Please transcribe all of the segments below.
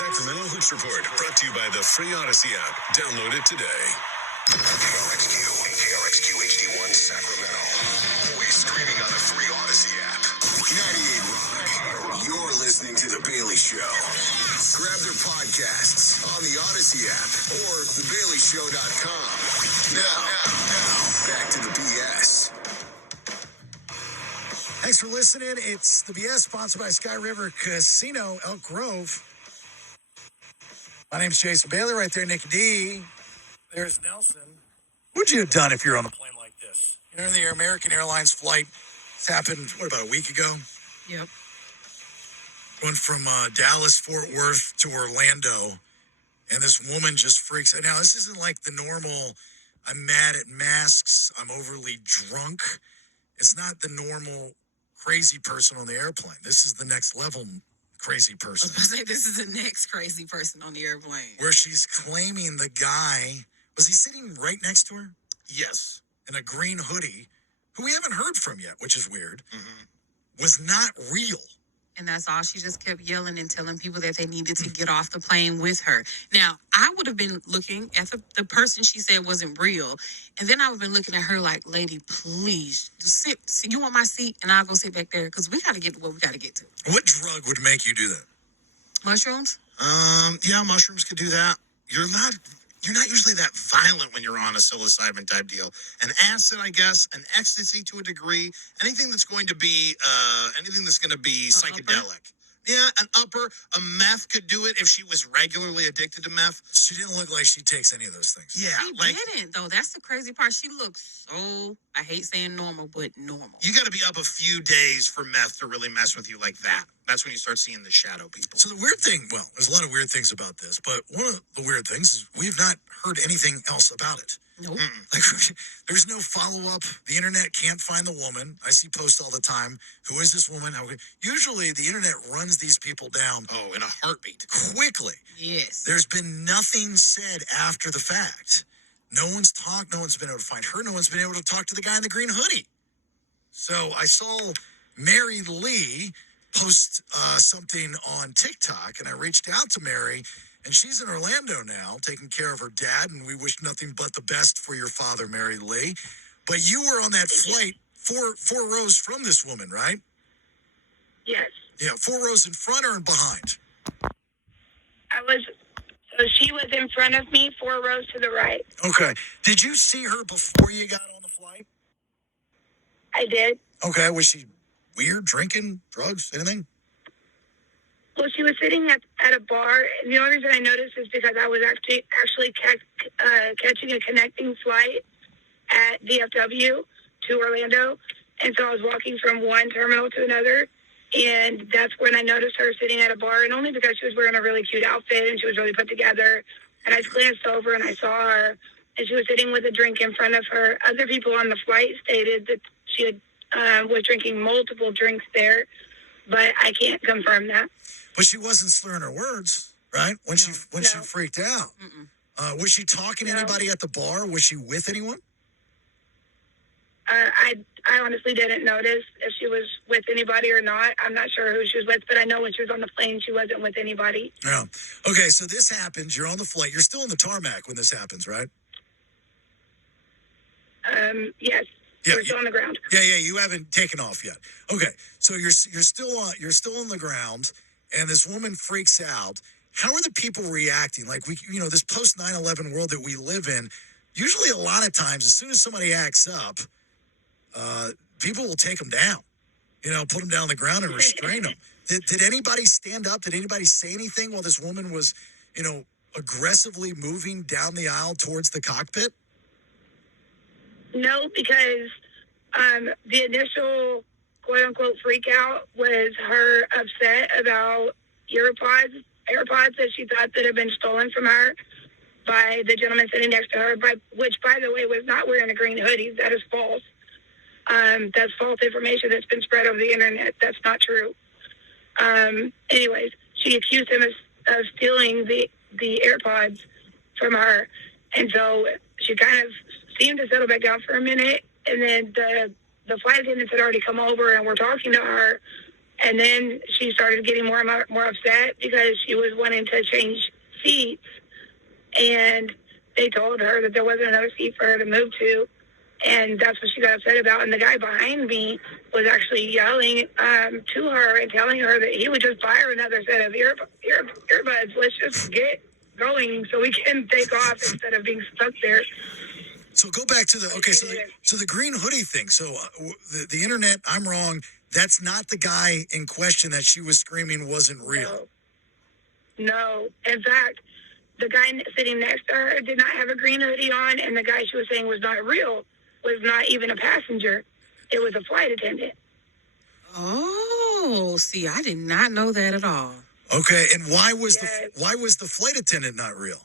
Sacramento Hoops Report, brought to you by the free Odyssey app. Download it today. KRXQ HD1 Sacramento. Always streaming on the free Odyssey app. 98 Rock. You're listening to The Bailey Show. Grab their podcasts on the Odyssey app or thebaileyshow.com. Now, back to the BS. Thanks for listening. It's the BS, sponsored by Sky River Casino, Elk Grove. My name's Jason Bailey, right there, Nick D. There's Nelson. What'd you have done if you're on a plane like this? You know, the American Airlines flight, this happened, about a week ago? Yep. Went from Dallas, Fort Worth to Orlando, and this woman just freaks out. Now, this isn't like the normal, I'm mad at masks, I'm overly drunk. It's not the normal crazy person on the airplane. This is the next level crazy person. I was going to say, this is the next crazy person on the airplane. Where she's claiming the guy, was he sitting right next to her? Yes. In a green hoodie, who we haven't heard from yet, which is weird, was not real. And that's all. She just kept yelling and telling people that they needed to get off the plane with her. Now, I would have been looking at the person she said wasn't real. And then I would have been looking at her like, lady, please, sit. You want my seat? And I'll go sit back there because we got to get to what we got to get to. What drug would make you do that? Mushrooms? Yeah, mushrooms could do that. You're not usually that violent when you're on a psilocybin type deal. An acid, I guess, an ecstasy to a degree, anything that's going to be psychedelic. Yeah, an upper, a meth could do it if she was regularly addicted to meth. She didn't look like she takes any of those things. Yeah, she didn't, though. That's the crazy part. She looks so, I hate saying normal, but normal. You got to be up a few days for meth to really mess with you like that. That's when you start seeing the shadow people. So the weird thing, well, there's a lot of weird things about this, but one of the weird things is we've not heard anything else about it. Nope. Like, there's no follow-up. The internet can't find the woman. I see posts all the time. Who is this woman? Usually the internet runs these people down. Oh, in a heartbeat. Quickly. Yes. There's been nothing said after the fact. No one's talked. No one's been able to find her. No one's been able to talk to the guy in the green hoodie. So I saw Mary Lee post something on TikTok, and I reached out to Mary, and she's in Orlando now, taking care of her dad, and we wish nothing but the best for your father, Mary Lee. But you were on that flight four rows from this woman, right? Yes. Yeah, 4 rows in front or in behind? So she was in front of me, 4 rows to the right. Okay. Did you see her before you got on the flight? I did. Okay. Was she weird, drinking, drugs, anything? Well, she was sitting at a bar, and the only reason I noticed is because I was actually catching a connecting flight at DFW to Orlando, and so I was walking from one terminal to another, and that's when I noticed her sitting at a bar, and only because she was wearing a really cute outfit, and she was really put together, and I glanced over, and I saw her, and she was sitting with a drink in front of her. Other people on the flight stated that she was drinking multiple drinks there, but I can't confirm that. But she wasn't slurring her words, right? When she freaked out. Was she talking to anybody at the bar? Was she with anyone? I honestly didn't notice if she was with anybody or not. I'm not sure who she was with, but I know when she was on the plane, she wasn't with anybody. Yeah. Okay, so this happens. You're on the flight. You're still in the tarmac when this happens, right? Yes. Yeah, we're still on the ground. Yeah. You haven't taken off yet. Okay, so you're still on the ground, and this woman freaks out. How are the people reacting? Like this post 9/11 world that we live in. Usually, a lot of times, as soon as somebody acts up, people will take them down. Put them down on the ground and restrain them. Did anybody stand up? Did anybody say anything while this woman was, aggressively moving down the aisle towards the cockpit? No, because the initial quote-unquote freak out was her upset about AirPods that she thought that had been stolen from her by the gentleman sitting next to her, which, by the way, was not wearing a green hoodie. That is false. That's false information that's been spread over the internet. That's not true. Anyways, she accused him of stealing the AirPods from her, and so she kind of seemed to settle back down for a minute, and then the flight attendants had already come over and were talking to her, And then she started getting more and more upset because she was wanting to change seats. And they told her that there wasn't another seat for her to move to. And that's what she got upset about. And the guy behind me was actually yelling to her and telling her that he would just buy her another set of earbuds. Let's just get going so we can take off instead of being stuck there. So go back to the so the green hoodie thing. So the internet, I'm wrong. That's not the guy in question that she was screaming wasn't real. No. In fact, the guy sitting next to her did not have a green hoodie on, and the guy she was saying was not real was not even a passenger. It was a flight attendant. Oh, see, I did not know that at all. Okay, and why was the flight attendant not real?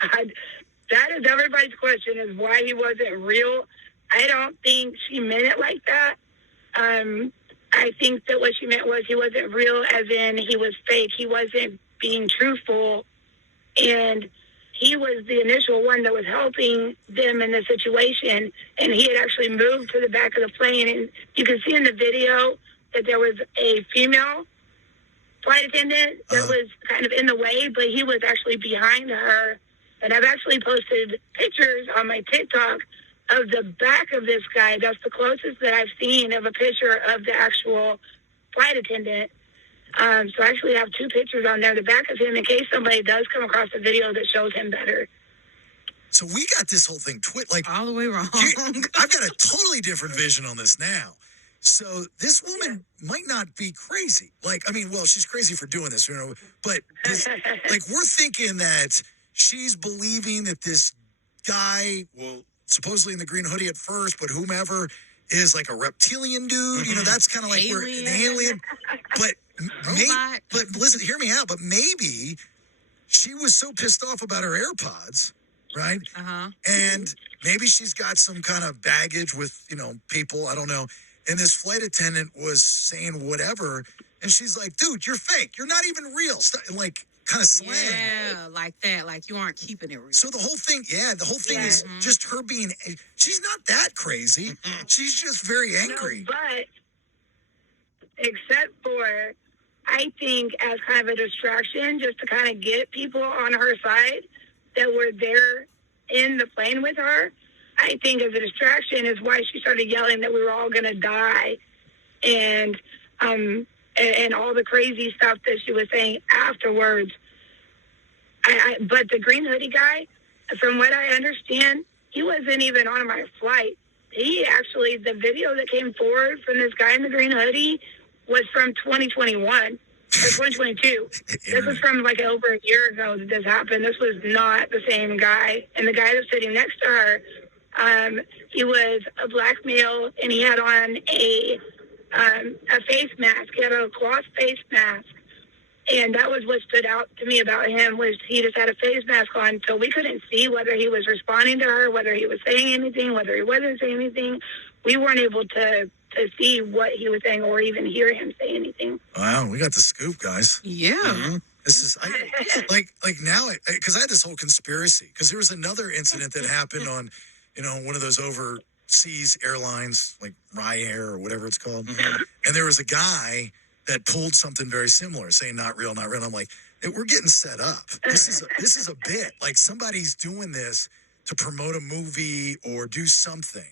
That is everybody's question, is why he wasn't real. I don't think she meant it like that. I think that what she meant was he wasn't real, as in he was fake. He wasn't being truthful. And he was the initial one that was helping them in the situation. And he had actually moved to the back of the plane. And you can see in the video that there was a female flight attendant that was kind of in the way, but he was actually behind her. And I've actually posted pictures on my TikTok of the back of this guy. That's the closest that I've seen of a picture of the actual flight attendant. So I actually have two pictures on there, the back of him, in case somebody does come across a video that shows him better. So we got this whole thing all the way wrong. I've got a totally different vision on this now. So this woman might not be crazy. She's crazy for doing this, but this, we're thinking that she's believing that this guy, supposedly in the green hoodie at first, but whomever is like a reptilian dude, that's kind of like we're an alien. But but listen, hear me out. But maybe she was so pissed off about her AirPods, right? And maybe she's got some kind of baggage with, people, I don't know. And this flight attendant was saying whatever, and she's like, dude, you're fake. You're not even real. Kind of slam. Yeah, like that. Like you aren't keeping it real. So the whole thing is just her being, she's not that crazy. She's just very angry. No, but except for, I think, as kind of a distraction, just to kind of get people on her side that were there in the plane with her, I think as a distraction is why she started yelling that we were all going to die. And all the crazy stuff that she was saying afterwards. But the green hoodie guy, from what I understand, he wasn't even on my flight. He actually, the video that came forward from this guy in the green hoodie was from 2021 or 2022. This was from over a year ago that this happened. This was not the same guy. And the guy that's sitting next to her, he was a black male, and he had on a face mask. He had a cloth face mask. And that was what stood out to me about him, was he just had a face mask on, so we couldn't see whether he was responding to her, whether he was saying anything, whether he wasn't saying anything. We weren't able to see what he was saying or even hear him say anything. Wow, we got the scoop, guys. Yeah. This is now, because I had this whole conspiracy, because there was another incident that happened on, one of those overseas airlines, like Ryanair or whatever it's called. And there was a guy that pulled something very similar, saying not real, not real. And I'm like, we're getting set up. This is a bit. Like somebody's doing this to promote a movie or do something.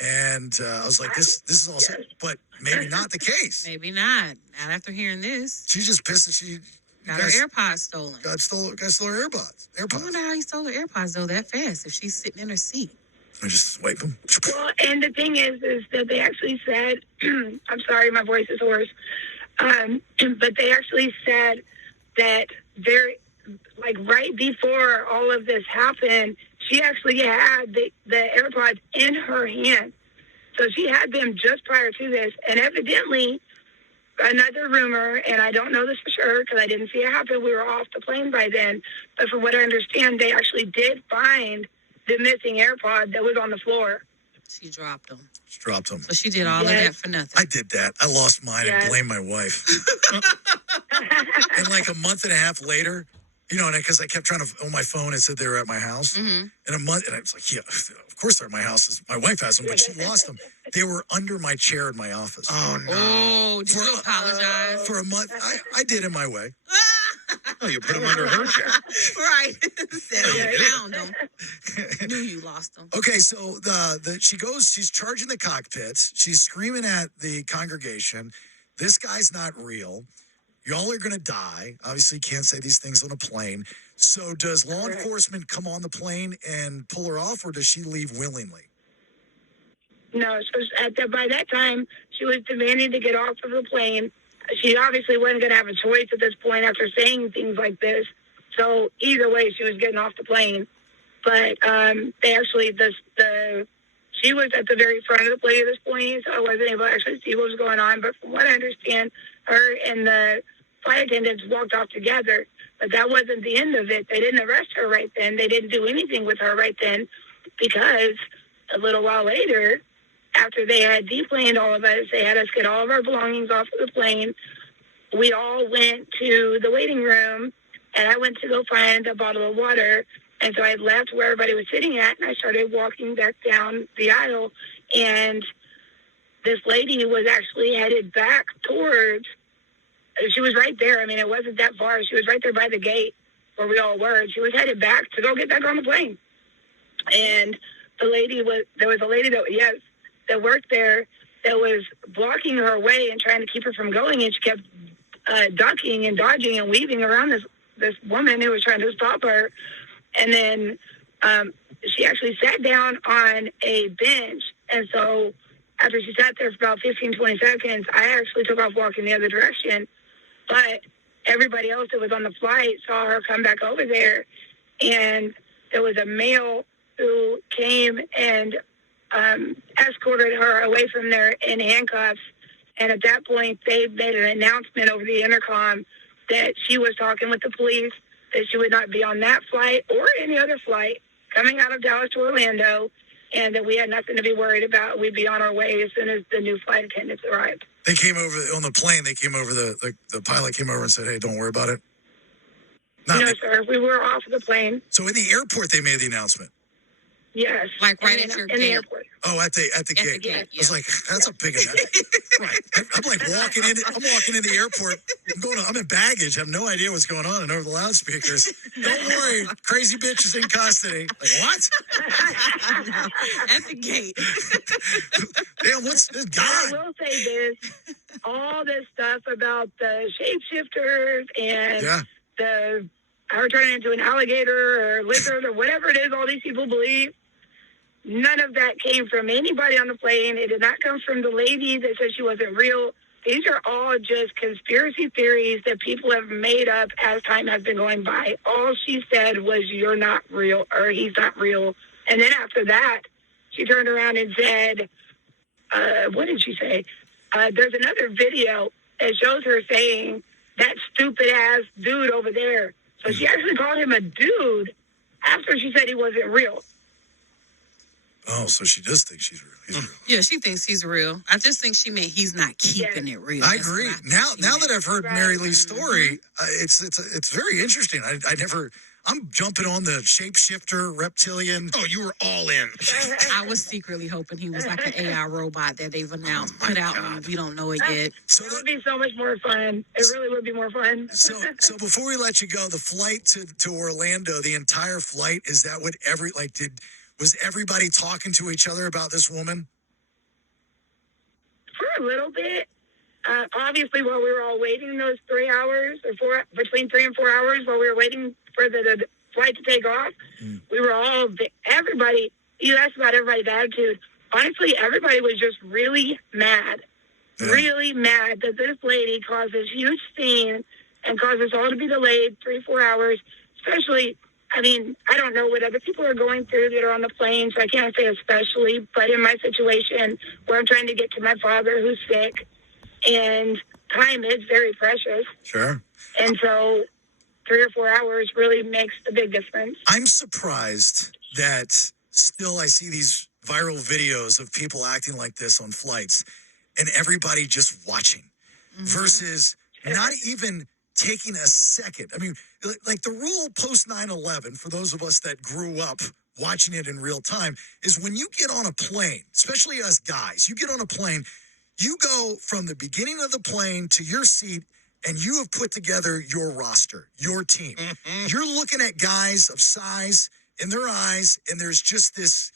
And I was like, this is all set, but maybe not the case. Maybe not. Not after hearing this. She's just pissed that she got her AirPods stolen. Stole her AirPods. I wonder how he stole her AirPods though that fast if she's sitting in her seat. I just wipe them. Well, and the thing is that they actually said, I'm sorry, my voice is hoarse. But they actually said that right before all of this happened, she actually had the AirPods in her hand. So she had them just prior to this. And evidently, another rumor, and I don't know this for sure because I didn't see it happen, we were off the plane by then. But from what I understand, they actually did find the missing AirPod that was on the floor. She dropped them. So she did all of that for nothing. I did that. I lost mine and blamed my wife. And like a month and a half later, You know, and because I kept trying to, on my phone, it said they were at my house. Mhm. And a month, and I was like, yeah, of course they're at my house. My wife has them, but she lost them. They were under my chair in my office. Oh, no. Oh, did you apologize? For a month. I did in my way. Oh, you put them under her chair. Right. Said you found them. Knew you lost them. Okay, so she's charging the cockpit. She's screaming at the congregation. This guy's not real. Y'all are going to die. Obviously, can't say these things on a plane. So does law enforcement come on the plane and pull her off, or does she leave willingly? No, so by that time, she was demanding to get off of the plane. She obviously wasn't going to have a choice at this point after saying things like this. So either way, she was getting off the plane. But they actually, she was at the very front of the plane at this point, so I wasn't able to actually see what was going on. But from what I understand, her and the flight attendants walked off together. But that wasn't the end of it. They didn't arrest her right then. They didn't do anything with her right then because a little while later, after they had deplaned all of us, they had us get all of our belongings off of the plane. We all went to the waiting room, and I went to go find a bottle of water. And so I left where everybody was sitting at, and I started walking back down the aisle. And this lady was actually headed back towards, she was right there. I mean, it wasn't that far. She was right there by the gate where we all were. And she was headed back to go get back on the plane. And there was a lady that worked there that was blocking her way and trying to keep her from going. And she kept ducking and dodging and weaving around this woman who was trying to stop her. And then she actually sat down on a bench. And so after she sat there for about 15, 20 seconds, I actually took off walking the other direction. But everybody else that was on the flight saw her come back over there. And there was a male who came and escorted her away from there in handcuffs. And at that point, they made an announcement over the intercom that she was talking with the police, that she would not be on that flight or any other flight coming out of Dallas to Orlando, and that we had nothing to be worried about. We'd be on our way as soon as the new flight attendants arrived. They came over on the plane. They came over, the pilot came over and said, hey, don't worry about it. No, sir. We were off the plane. So in the airport, they made the announcement. Yes. Like right at your in gate. the airport. Oh, at the gate. gate, I was like, that's a big announcement. Right. I'm like walking in the airport. I'm in baggage. I have no idea what's going on. And over the loudspeakers, don't worry, crazy bitch is in custody. Like, what? At the gate. Damn, what's this guy? I will say this. All this stuff about the shapeshifters and her turning into an alligator or lizard or whatever it is all these people believe, none of that came from anybody on the plane. It did not come from the lady that said she wasn't real. These are all just conspiracy theories that people have made up as time has been going by. All she said was, you're not real, or he's not real. And then after that, she turned around and said, what did she say? There's another video that shows her saying, that stupid-ass dude over there. So she actually called him a dude after she said he wasn't real. Oh, so she does think she's real. He's real. Yeah, she thinks he's real. I just think she meant he's not keeping it real. I That's agree. what I think Now she that meant. I've heard Mary Lee's story, it's very interesting. I'm jumping on the shapeshifter, reptilian. Oh, you were all in. I was secretly hoping he was like an AI robot that they've announced, Oh, my put out, God. and we don't know it yet. So It would be so much more fun. It really would be more fun. So before we let you go, the flight to Orlando, the entire flight, is that what was everybody talking to each other about this woman? For a little bit. Obviously, while we were all waiting those 3 hours, between 3 and 4 hours, while we were waiting for the flight to take off, we were everybody, you asked about everybody's attitude. Honestly, everybody was just really mad. Yeah. Really mad that this lady caused this huge scene and caused us all to be delayed 3-4 hours. Especially, I mean, I don't know what other people are going through that are on the plane, so I can't say especially, but in my situation where I'm trying to get to my father who's sick, and time is very precious. Sure. And so 3 or 4 hours really makes a big difference. I'm surprised that still I see these viral videos of people acting like this on flights and everybody just watching versus not even taking a second. I mean, like the rule post 9/11, for those of us that grew up watching it in real time, is when you get on a plane, especially us guys, you get on a plane, you go from the beginning of the plane to your seat, and you have put together your roster, your team. You're looking at guys of size in their eyes, and there's just this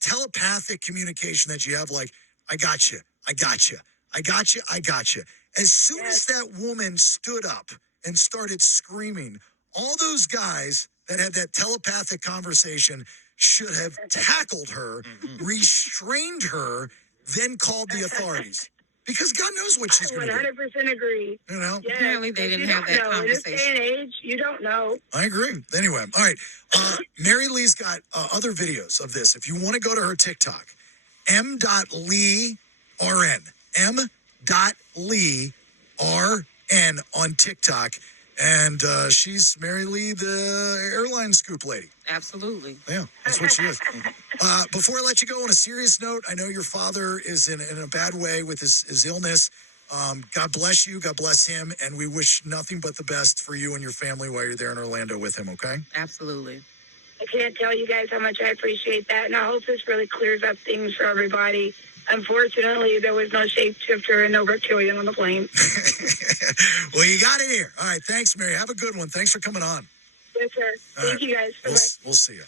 telepathic communication that you have, like, I got you, I got you, I got you, I got you. As soon as that woman stood up and started screaming, all those guys that had that telepathic conversation should have tackled her, restrained her, then called the authorities. Because God knows what she's going to do. 100% agree. You know? Yes, Apparently they didn't you have don't that know. conversation. In this day and age, you don't know. I agree. Anyway, all right. Mary Lee's got other videos of this. If you want to go to her TikTok, m.leern. m.leern on TikTok. And she's Mary Lee, the airline scoop lady. Absolutely. Yeah, that's what she is. Before I let you go, on a serious note, I know your father is in a bad way with his illness. God bless you. God bless him. And we wish nothing but the best for you and your family while you're there in Orlando with him, okay? Absolutely. I can't tell you guys how much I appreciate that, and I hope this really clears up things for everybody. Unfortunately, there was no shapeshifter and no reptilian on the plane. Well, you got it here. All right, thanks, Mary. Have a good one. Thanks for coming on. Yes, sir. Thank you guys. Bye-bye. We'll see you.